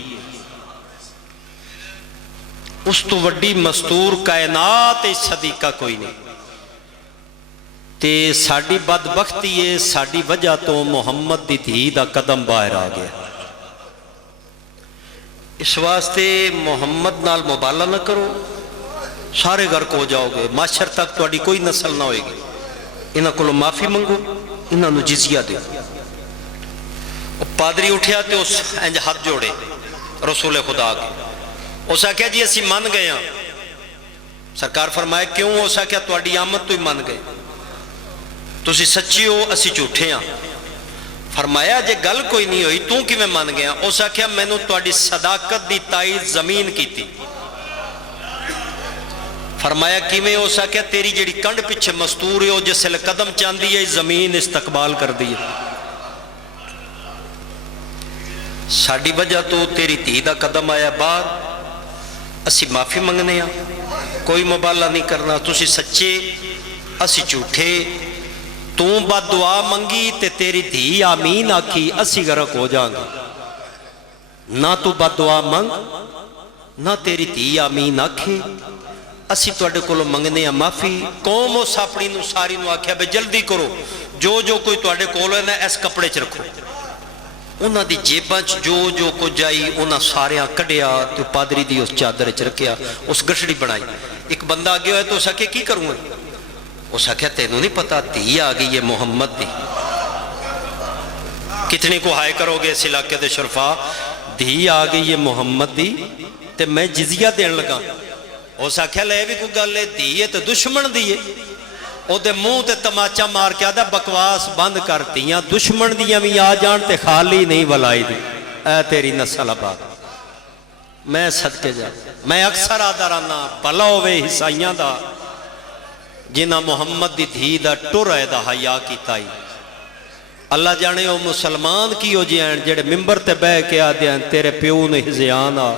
اس تو وڈی مستور کائنات صدیقہ کوئی نہیں. تے ساڈی بدبختی ہے ساڈی وجہ تو محمد دی دھی دا قدم باہر آ گیا. اس واسطے محمد نال مبالغہ نہ کرو، سارے غرق ہو جاؤ گے، معاشر تک تہاڈی کوئی نسل نہ ہوئے گی. انہاں کولوں معافی منگو، انہاں نو جزیہ دیو. پادری اٹھیا تے اس انج ہاتھ جوڑے رسول خدا کے. اس آخیا جی اسی من گئے ہاں. سرکار فرمایا کیوں؟ اس آخیا تہاڈی آمد تو ہی من گئے، تسی سچی ہو اسی جھوٹے ہاں. فرمایا جے گل کوئی نہیں ہوئی تو کیویں من گیا؟ اس آخیا مینوں تہاڈی صداقت دی تائید زمین کیتی. فرمایا کیویں؟ اس آخیا تیری جڑی کنڈ پیچھے مستور ہے وہ جس ویلے قدم چاندی ہے زمین استقبال کر دی ہے. ساڈی وجہ تو تیری دھی دا قدم آیا باہر، اسی معافی منگنے ہاں، کوئی مبالغہ نہیں کرنا. تسی سچے اسی جھوٹے. تو بد دعا منگی تے تیری دھی آمین آکھی، اسی غرق ہو جائیں گے. نہ تو بد دعا منگ نہ تیری دھی آمین آکھے، اسی تواڈے کولوں منگنے ہاں معافی. قوم اس اپنی نو ساری نو آکھیا بے جلدی کرو، جو کوئی تواڈے کول ہے نا اس کپڑے چ رکھو. انہاں دی جیباں چ جو کچھ جائی انہاں ساریاں کڈیا تے پادری دی اس چادر چ رکھیا، اس گٹھڑی بنائی. ایک بندہ آگے ہوئے تو اس آکھے کی کروں گا؟ اس آکھیا تینوں نہیں پتا دھی آ گئی ہے محمد دی. کتنے کو ہائے کرو گے اس علاقے دے شرفا، دھی آ گئی ہے محمد دی تے میں جزیہ دین لگا. اس آکھیا لے بھی کوئی گل ہے، دھی ہے تے دشمن دی ہے. او دے منہ تے تماچا مار کے آدھا بکواس بند کرتیاں، دشمن دیاں بھی آ جان تے خالی نہیں ولائی دی. اے تیری نسل آباد. میں صدقے جا میں اکثر آدھا رہنا بھلا ہوئے عیسائیاں دا جنہ محمد دی دھی دا ٹر ہے دا حیا کیتا ہی. اللہ جانے او مسلمان کی ہو جائیں جڑے ممبر تے بہ کے آدھے ہیں تیرے پیو نے ہزیان آ.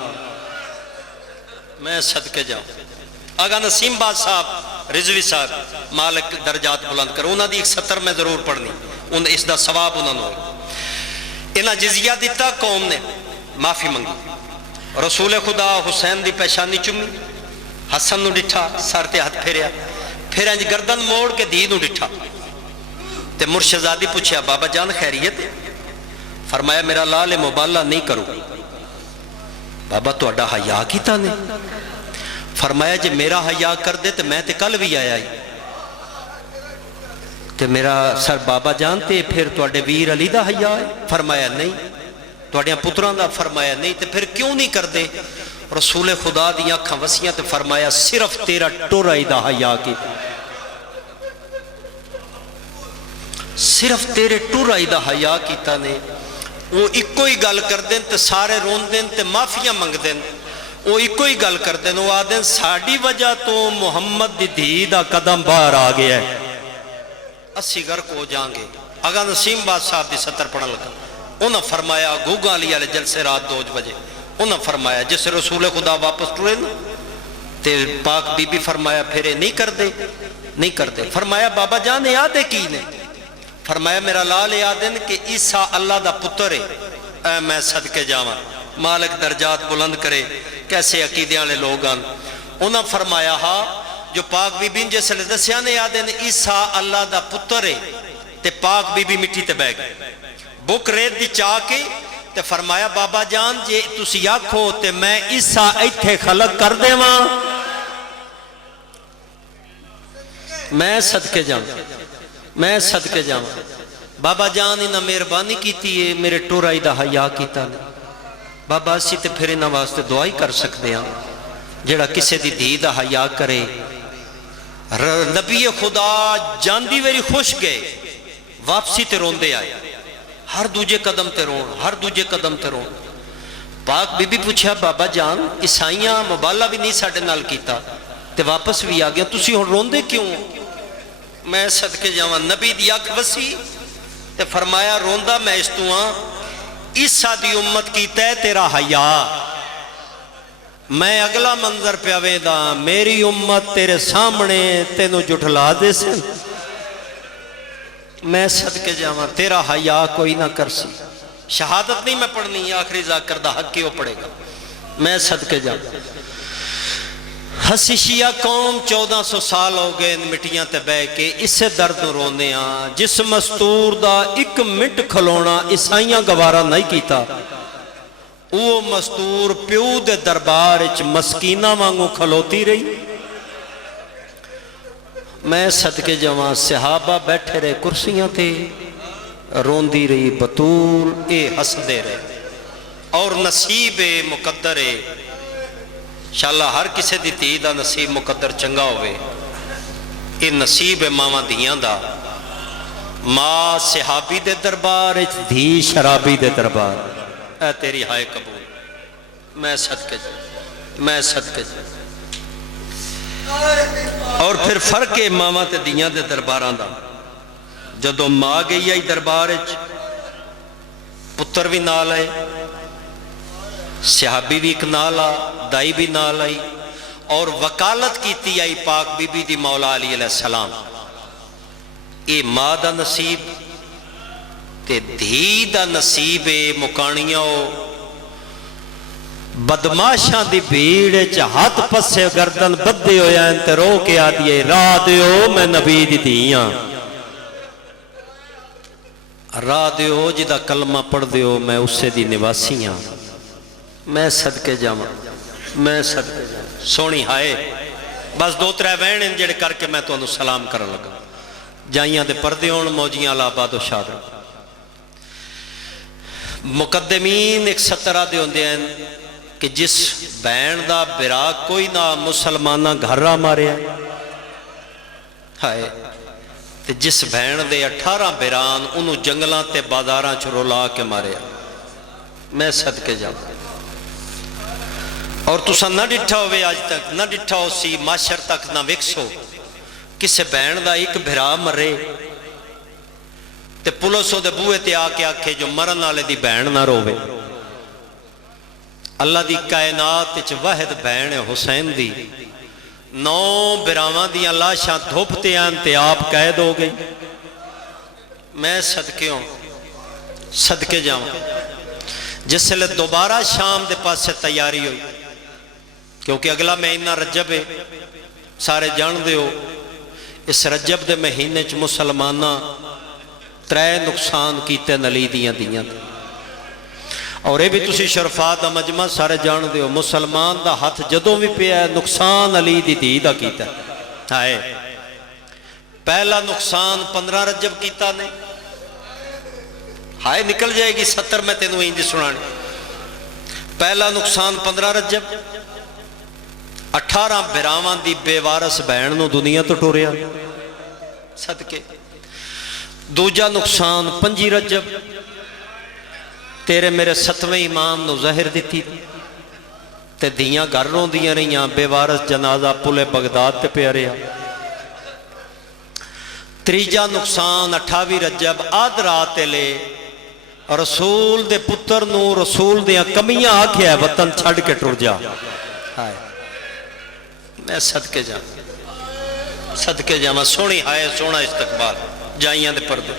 میں صدقے جاؤں. آگا نسیم باد صاحب رضوی صاحب مالک درجات بلند کرو، انہاں دی ایک سطر میں ضرور پڑھنی، اس دا ثواب انہاں نو. انہاں جزیہ دیتا، قوم نے معافی منگی. رسول خدا حسین دی پیشانی چمی، حسن نو ڈٹھا، سر تے ہاتھ پھیریا، پھر انج گردن موڑ کے دھی نو ڈٹھا تے مرشدزادی پوچھیا بابا جان خیریت؟ فرمایا میرا لال مبالغہ نہیں کرو. بابا تہاڈا حیا کیتا نے؟ فرمایا جے میرا حیا کر دے تے میں تے کل بھی آیا ہی تے میرا سر بابا جان تے پھر تواڈے ویر علی دا حیا ہے؟ فرمایا نہیں. تواڈیاں پتراں دا؟ فرمایا نہیں. تے پھر کیوں نہیں کر دے؟ رسول خدا دی اکھاں وسیاں تے فرمایا صرف تیرا ٹورائی دا حیا کیتا، صرف تیرے ٹورائی دا حیا کیتا نے. وہ ایکو ہی گل کر دیں تے سارے رون دیں تے معافیاں منگ دیں. وہ ایکو ہی گل کر دیں، وہ آدھیں ساڑی وجہ تو محمد دی دھی دا قدم باہر آ گیا ہے، اسی غرق ہو جائیں گے. آگا نسیم باد صاحب دی سطر پڑھن لگا. انہاں فرمایا گوگا علی والے جلسے رات 2 بجے انہاں فرمایا جس رسول خدا واپس ٹرے نا تے پاک بی بی فرمایا پھرے نہیں کر دے نہیں کر دے. فرمایا بابا جان یادے کی نے؟ فرمایا میرا لال یادن کہ عیسیٰ اللہ دا پتر ہے. اے میں صدقے جاواں، مالک درجات بلند کرے. کیسے عقیدے والے لوگ ہیں. انہاں فرمایا ہاں جو پاک بی بی جس نے دسیا نے یادن عیسیٰ اللہ دا پتر ہے تے پاک بی بی مٹی تے بہ گئے بک ریت دی چاہ کے تے فرمایا بابا جان جے تسی آکھو تے میں عیسیٰ ایتھے خلق کر دے ماں. میں صدقے جاؤں میں صدقے جاؤں. بابا جان انہاں مہربانی کیتی ہے، میرے ٹورائی دا حیا کیتا نے. بابا اسی تے پھر انہاں واسطے دعائی کر سکتے ہیں جڑا کسے دی دھی دا حیا کرے. نبی خدا جاندی ویری خوش گئے، واپسی تے رون دے آئے، ہر دوجے قدم تے رون، ہر دوجے قدم تے رون. پاک بی بی پوچھا بابا جان عیسائیاں مبالغہ بھی نہیں ساڈے نال کیتا تے واپس بھی آ گیا، تسی ہن روندے کیوں؟ میں صدقے جاواں نبی دی اکھ وسی تے فرمایا روندا میں اس تو ہاں عیسیٰ دی امت کیتا ہے تیرا حیا. میں اگلا منظر پہ ویندا میری امت تیرے سامنے تینوں جھٹلا دے سن. میں صدقے جاواں تیرا حیا کوئی نہ کر سی. شہادت نہیں میں پڑھنی، آخری ذاکر دا حق کیوں پڑھے گا. میں صدقے جاواں ہسی شیعہ قوم 1400 سال ہو گئے مٹیاں تے بہ کے اسے درد رونے ہاں جس مستور دا 1 منٹ کھلونا عیسائیاں گوارا نہیں کیتا وہ مستور پیو دے دربار وچ مسکینہ وانگو کھلوتی رہی. میں صدقے جواں صحابہ بیٹھے رہے کرسیاں تے روندی رہی بطول اے ہسدے رہے اور نصیب مقدر ہے انشاءاللہ ہر کسے دی دھی دا نصیب مقدر چنگا ہوئے. اے نصیب ماما دیاں دا ماں صحابی دے دربار دھی شرابی دے دربار اے تیری ہائے قبول. میں صدقے اور پھر فرق ہے ماما تے دیاں دے درباراں دا. جدو ماں گئی آئی دربار پتر بھی نال آئے صحابی بھی ایک نال آ دائی بھی نال آئی اور وکالت کیتی آئی پاک بی بی دی مولا علی علیہ السلام. اے ماں دا نصیب تے دھی دا نصیب مکانیاں بدماشاں دی بھیڑ ہاتھ پسے گردن بدے ہویا انتے رو کے آدھئے راہ دیو میں نبی دی دیاں راہ دیو جدہ کلمہ پڑھ دیو میں اسے دی نواسیاں. میں صدقے جاواں سونی ہائے بس 2-3 وین جڑے کر کے میں تو انہوں سلام کرن لگا. جائیاں دے پردے ہون موجیاں اللہ آباد و شاد رہا. مقدمین ایک 17 دے ہوندے ہیں کہ جس بین دا برا کوئی نہ مسلمانہ گھر را مارے ہائے تے جس بین دے 18 بیران انہوں جنگلاں تے بازاراں چرولا کے مارے. میں صدقے جاؤں اور تسا نہ ڈٹھا ہوئے آج تک نہ ڈٹھا ہو سی معاشر تک نہ وکسو کسے بین دا ایک بھرا مرے تے پولیسوں دے بوئے تے آکے آکھے جو مرن والے دی بین نہ روے. اللہ دی کائنات وچ واحد بین حسین دی 9 براواں دیاں لاشاں دھوپتے آن تے آپ قید ہو گئی. میں صدقے جاؤں جس لئے دوبارہ شام دے پاس سے تیاری ہوئی کیونکہ اگلا مہینہ رجب ہے سارے جان دے ہو. اس رجب دے مہینے چ مسلمانہ 3 نقصان کیتے نلی دیاں اور یہ بھی تسی شرفات دا مجمع سارے جان دے ہو. مسلمان دا ہاتھ جدوں بھی پیا ہے نقصان علی دی دی دا کیتا ہے. پہلا نقصان 15 رجب کیتا نے ہائے نکل جائے گی 70 میں تینوں ہی دی سنانے. پہلا نقصان 15 رجب 18 براواں دی بے وارث بہن نو دنیا تو ٹوریا صدقے. دوجا نقصان 5 رجب تیرے میرے 7ویں امام نو زہر دیتی تے دیاں گھر رون دیاں رہیاں بے وارث جنازہ پلے بغداد تے پہ رہا. تیجا نقصان 28 رجب آدھ رات لے رسول دے پتر نو رسول دیاں کمیاں آکھیا ہے وطن چھڑ کے ٹر جا. میں صدقے جا سونی ہائے سونا استقبال جائیاں دے پردے.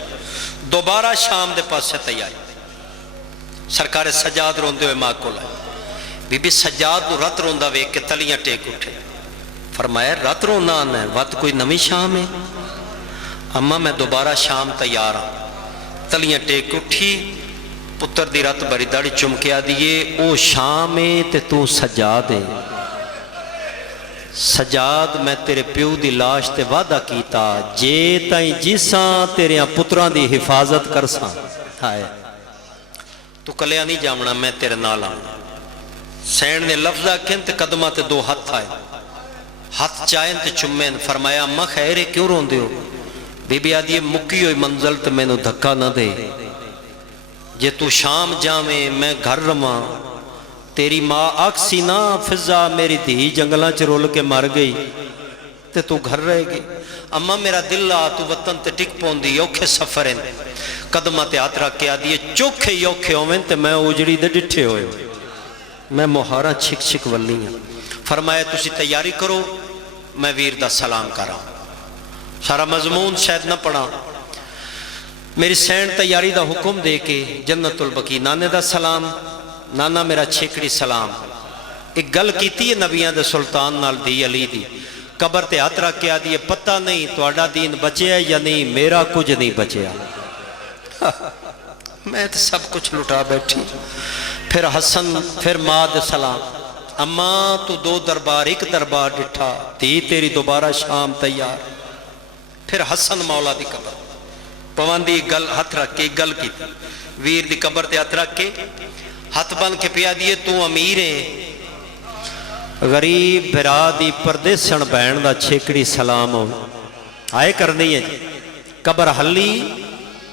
دوبارہ شام دے پاس سے تیاری سرکار سجاد روندے ہوئے ماں کو لائے. بی بی سجاد نو رت روندہ وے کہ تلیاں ٹیک اٹھے. فرمایا رت روندہ آنا ہے وقت کوئی نمی شام ہے. اماں میں دوبارہ شام تیار ہوں. تلیاں ٹیک اٹھی پتر دی رت بری داڑی چمکیا دیئے او شام ہے تے تو سجاد ہے. سجاد میں تیرے پیو دی لاش تے وعدہ کیتا جے تائیں جیساں تیرے پتران دی حفاظت کرساں ہائے تو کلیا نہیں جامنا میں تیرے نال آنا. سین نے لفظ آکھیں تے قدمہ تے 2 ہاتھ آئے ہاتھ چاہیں تے چمین. فرمایا اماں خیرے کیوں رون دیو؟ بی بی آدھی مکی ہوئی منزل تے میں نو دھکا نہ دے. جے تو شام جامیں میں گھر رواں تیری ماں آکسی نا فضا میری دھی جنگلاں چرول کے مر گئی تے تو گھر رہ گئی. اماں میرا دل آ تو وطن تے ٹک پوندی یوکھے سفریں قدمہ تے ہاتھ رکھ کے آدھی چوکھے یوکھے ہوئیں تے میں اجڑی دے ڈٹھے ہوئے میں مہاراں چھک چھک ولی ہیں. فرمایا تسی تیاری کرو میں ویر دا سلام کراں. سارا مضمون شاید نہ پڑھا. میری سین تیاری دا حکم دے کے جنت البقی نانے دا سلام نانا میرا چھیکڑی سلام ایک گل کیتی ہے نبیاں دے سلطان نال دی علی دی قبر تے ہاتھ رکھ کے آدھی ہے پتہ نہیں تہاڈا دین بچیا یا نہیں میرا کچھ نہیں بچیا میں تو سب کچھ لٹا بیٹھی پھر حسن پھر ماں دے سلام اماں تو دو دربار ایک دربار ڈٹھا تھی تیری دوبارہ شام تیار پھر حسن مولا دی قبر پواندی گل ہاتھ رکھ کے گل کی ویر دی قبر تے ہاتھ رکھ کے ہاتھ بن کے پیا دیے تو امیر ہے غریب بھرا دی پردیسن بہن دا چھیکڑی سلام ہو آئے کرنی ہے جی قبر حلی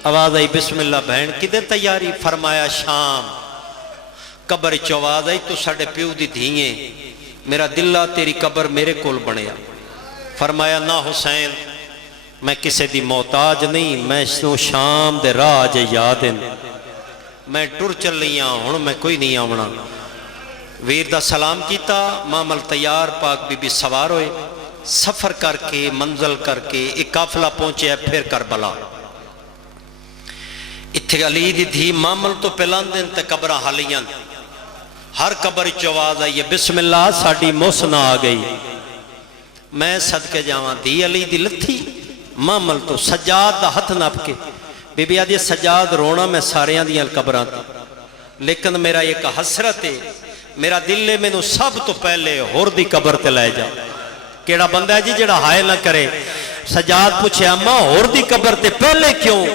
آواز آئی بسم اللہ بہن کدے تیاری فرمایا شام قبر چواز آئی تو ساڑھے پیو دی دھیئیں میرا دلہ تیری قبر میرے کول بنیا فرمایا نہ حسین میں کسے دی محتاج نہیں میں سنو شام دے راج یادن میں ٹر چل لیاں ہوں میں کوئی نہیں آونا ویر دا سلام کیتا مامل تیار پاک بی بی سوار ہوئے سفر کر کے منزل کر کے ایک قافلہ پہنچے پھر کربلا اتھے علی دی تھی مامل تو پلان دن تے قبرہ حالیاں ہر قبر چواز آئیے بسم اللہ ساڑی موسنہ آ گئی میں صدقے جاواں دی علی دی لتھی مامل تو سجاد دا ہتھ ناپ کے بی بی آدھی سجاد رونا میں ساریاں دیاں قبران تھی لیکن میرا ایک حسرت ہے میرا دلے میں نو سب تو پہلے ہور دی قبر تے لائے جا کیڑا بندہ ہے جی جڑا ہائے نہ کرے سجاد پوچھے اماں ہور دی قبر تے پہلے کیوں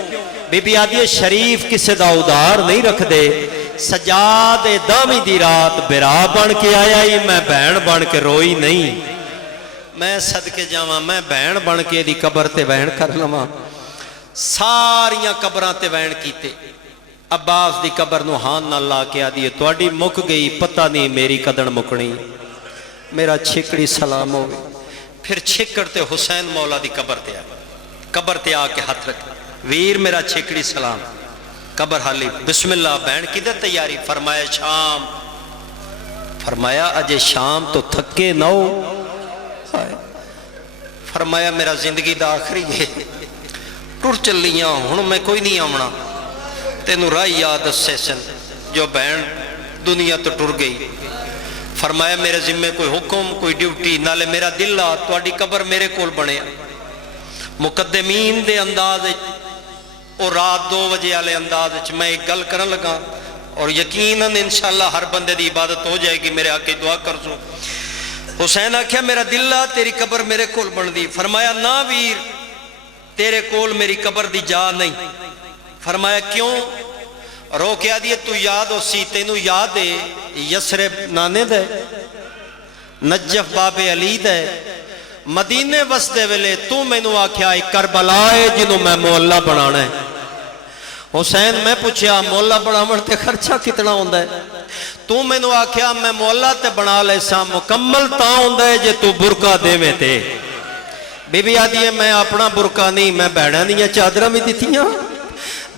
بی بی آدھی شریف کسے دا ادھار نہیں رکھ دے سجاد دامی دی رات برا بن کے آیا ہی میں بہن بن کے روئی نہیں میں صدقے جاواں میں بہن بن کے دی قبر تے بہن کر لواں ساریاں قبراں تے بہن کیتے عباس دی قبر نو ہان نہ لا کے آدھی تواڈی مک گئی پتہ نہیں میری قدر مکنی میرا چھکڑی سلام ہوئے پھر چھکڑ تے حسین مولا دی قبر تے آ کے ہاتھ رکھ ویر میرا چھکڑی سلام قبر حالی بسم اللہ بہن کدھر تیاری فرمایا شام فرمایا اجے شام تو تھکے نہ ہو فرمایا میرا زندگی دا آخری ہے ٹر چل لیاں ہوں میں کوئی نہیں آمنا تینوں راہ یاد سے سن جو بہن دنیا تو ٹر گئی فرمایا میرے ذمے کوئی حکم کوئی ڈیوٹی نالے میرا دل آ تواڈی قبر میرے کول بنے مقدمین دے انداز اور رات 2 بجے والے انداز میں ایک گل کرن لگا اور یقیناً انشاءاللہ ہر بندے دی عبادت ہو جائے گی میرے آقے دعا کر سو حسین آکھیا میرا دل آ تیری قبر میرے کول بن دی فرمایا نہ ویر تیرے کول میری قبر دی جا نہیں فرمایا کیوں رو کے آدھی تو یاد ہو سی تینوں یاد ہے یسرب نانے دے نجف باب علی دے مدینے وسدے ویلے تو میں نو آکھیا ایک کربلا ہے جنہوں میں مولا بنانا ہے حسین میں پوچھیا مولا بناون تے خرچہ کتنا ہوندہ ہے تو میں نو آکھیا میں مولا تے بنا لے سا مکمل تا ہوندہ ہے جے تو برکہ دے میں تے بی بی آدھی ہے میں اپنا برکہ نہیں میں بیڑا نہیں چادرہ میں دیتیاں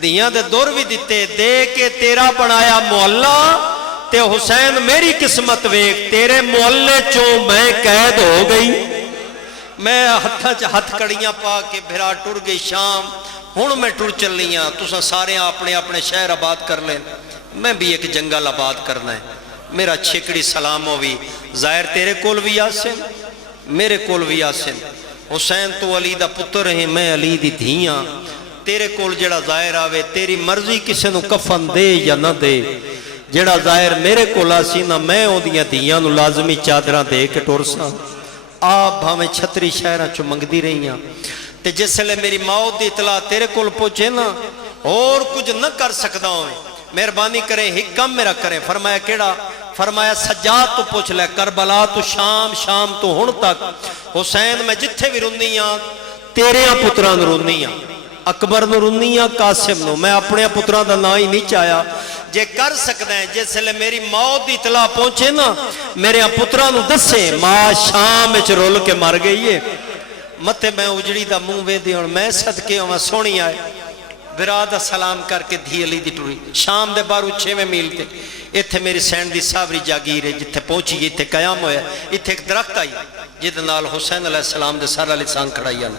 دیاں دے دور بھی دیتے دے کے تیرا بنایا مولا تے حسین میری قسمت ویک تیرے مولے چوں میں قید ہو گئی میں ہتھ کڑیاں پا کے بھرا ٹر گئی شام ہون میں ٹر چل لیاں تسا سارے اپنے اپنے شہر آباد کر لیں میں بھی ایک جنگل آباد کرنا ہے میرا چھکڑی سلام ہوئی ظاہر تیرے کول بھی آسن میرے کول بھی آسن حسین تو علی دا پتر ہیں میں علی دی دھیاں تیرے کول جڑا ظاہر آوے تیری مرضی کسے نو کفن دے یا نہ دے جڑا ظاہر میرے کول آسی نہ میں ہوں دیاں دھیاں نو لازمی چادرہ دے کے ٹورسا آپ ہمیں چھتری شہرہ چو منگ دی رہی ہیں تے جس لئے میری موت دی اطلاع تیرے کول پوچھے نا اور کچھ نہ کر سکتا ہوں مہربانی کریں حکم میرا کریں فرمایا کیڑا فرمایا سجاد تو پوچھ لے کربلا تو شام تو ہن تک حسین میں جتھے بھی رونیاں تیرے پتران رونیاں اکبر نو رونیاں قاسم نو میں اپنے پتران دا نا ہی نہیں چاہیا جے کر سکتے ہیں جس لئے میری موت دی اطلاع پہنچے نا میرے پتران نو دسے ماں شام اچ رول کے مر گئی ہے متے میں اجڑی دا منہ وے دی اور میں صدقے ہوں سونی آئے برادہ سلام کر کے دھی علی دی ٹوری شام دے بارو 6 میل تے اتھے میری سینڈ دی صابری جاگیر ہے جتھے پہنچی اتھے قیام ہویا اتھے ایک درخت آئی جد نال حسین علیہ السلام دے سارا لسان کھڑائی آنا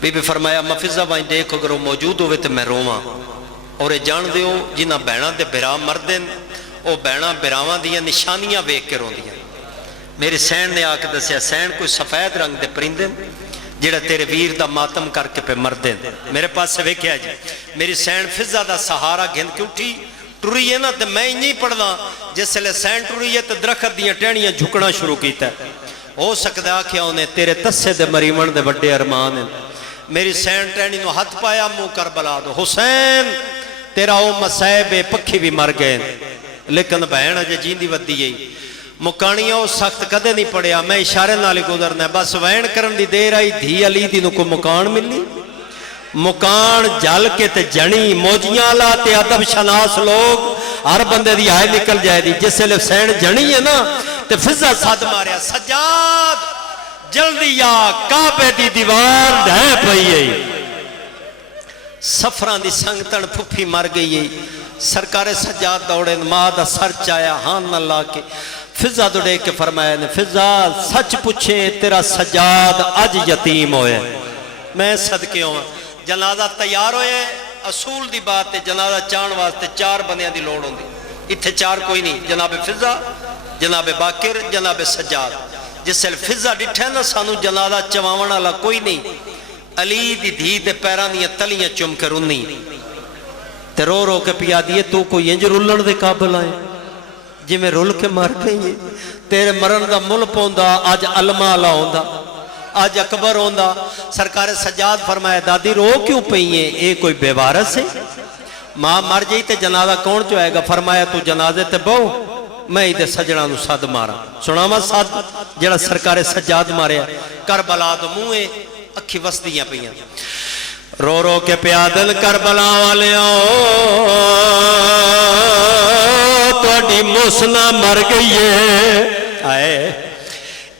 بی بی فرمایا مفضہ بائیں دیکھو اگر وہ موجود ہوئے تو میں روماں اور جان دیو جنہ بینہ دے برا مردن او بینہ براواں دیا نشانیاں ویک کے رون دیا میرے سین نے آ کے دسیا سین کوئی سفید رنگ دے پرندے جڑا تیرے ویر دا ماتم کر کے پہ مردے میرے پاس سے ویکھیا جی میری سین فضا دا سہارا گھند کے اٹھی ٹری ہے نا تو میں نہیں پڑھنا جس لئے سین ٹری ہے تو درخت دیاں ٹہنیاں جھکنا شروع کیتا ہے ہو سکتا کیا انہیں تیرے تسے دے مریمن دے بڑے ارمان ہیں میری سین ٹہنی نو ہاتھ پایا منہ کربلا دو حسین تیرا او مسائب پکھی بھی مر گئے لیکن بہن اجے جیندی ودی گئی مکانیاں او سخت کدے نہیں پڑیا میں اشارے نالی گزرنا بس وین کرن دی دیر آئی دھی علی دی نو کو مکان ملی مکان جل کے تے جنی موجیاں لا تے ادب شناس لوگ ہر بندے دی آئے نکل جائے دی جس سے سین جنی ہے نا تے فضا صد ماریا سجاد جلدی یا کعبے دی دیوار ڈھے پئی ہے سفران دی سنگتن پھپھی مر گئی ہے سرکار سجاد دوڑے ماں دا سر چایا ہان نہ لا کے فضا دوڑے کے فرمایا نے فضا سچ پوچھے تیرا سجاد اج یتیم ہوئے میں صدقے ہوں جنازہ تیار ہوئے اصول دی بات ہے جنازہ چان واسطے 4 بندیاں دی لوڑ ہوں دی اتھے 4 کوئی نہیں جناب فضا جناب باکر جناب سجاد جس سے فضا ڈٹھے نا سانو جنازہ چواونا لا کوئی نہیں علی دی دھی دے پیران دیا تلیاں چم کے رونی تے رو رو کے پیا دیئے تو کوئی انج رولن دے قابل آئے جی میں رول کے مار گئی تیرے مرن دا مل پوندا آج علماء لا ہوندا آج اکبر ہوندا سرکار سجاد فرمایا دادی رو کیوں پئیے اے کوئی بے وارث ہے ماں مر جائی تے جنازہ کون جو آئے گا فرمایا تو جنازے تے بہو میں ہی دے سجڑا نو صد مارا سنا ما صد جڑا سرکار سجاد ماریا کربلا دو موئے اکھی وسدیاں پئیاں رو رو کے پیادل کربلا والے توڑی موسنا مر گئی ہے آئے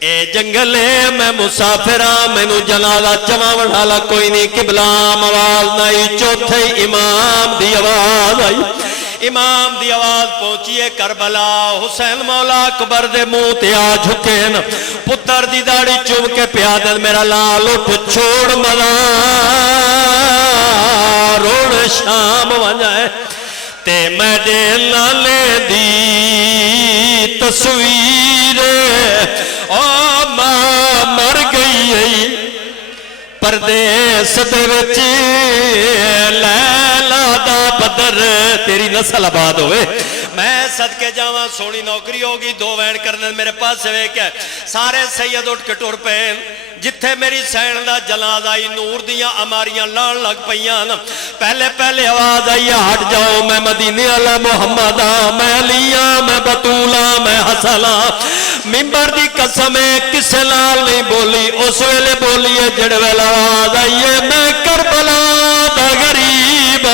اے جنگلے میں مسافرہ میں نو جنازہ چواون حالا کوئی نہیں قبلام آواز نہیں چوتھے امام دی آواز آئی امام دی آواز پہنچیے کربلا حسین مولا اکبر دے منہ تے آ جھکین پتر دی داڑی چوم کے پیادل میرا لال اٹھ چھوڑ ملا روڑ شام وجائے تے میں دے لالے دی تصویر او ماں مر گئی ہے پردیس دے وچ لیلا دا بدر تیری نسل آباد ہوئے میں صدقے جاواں سونی نوکری ہوگی 2 وین کرنے میرے پاس سے وے کہ سارے سید اٹھ کے ٹور پین جتھے میری سین دا جنازہ آئی نور دیاں اماریاں لان لگ پئیاں پہلے آواز آئی ہٹ جاؤ میں مدینے والا محمد میں علیہ میں بطولہ میں حسلہ ممبر دی قسم کسے لال نہیں بولی اس ویلے بولی ہے جڑ ویلا آواز آئی ہے میں کربلا دا غریب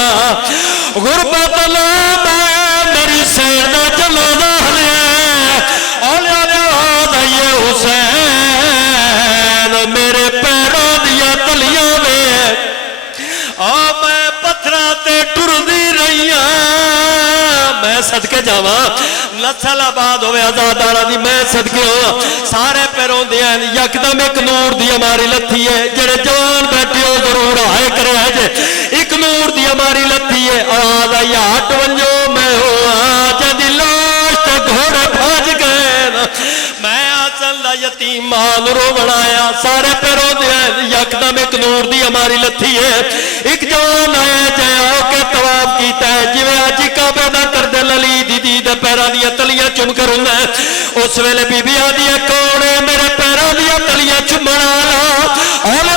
غربت لا میں میری سین دا جنازہ لے اولے آواز آئی ہے حسین میرے پیروں دیا تلیاں میں میں پتھرہ تے ٹر دی رہی میں صدقے جاواں نسل آباد ہوئے آزادارہ دی میں صدقے ہوا سارے پیروں دیا یکدم ایک نور دی ہماری لتھی ہے جڑے جوان بیٹھے ہو ضرور آئے کرے ہے جے ایک نور دی ہماری لتھی ہے آواز آئی ہٹ ونجو میں ہوا جدی لاش تو گھوڑے بھاج گئے میں آسل دا یتیم مان رو بنایا سارے پیروں دیا یکدم ایک نور دی ہماری لتھی ہے ایک جوان آیا جائے آؤ کے تواب کیتا ہے جوے آجی کعبے دا کر دے للی دی دی دے پیران دیا تلیاں چم کر انہیں اس ویلے بی بی آدھی ہے کونے میرے پیران دیا تلیاں چمنا اور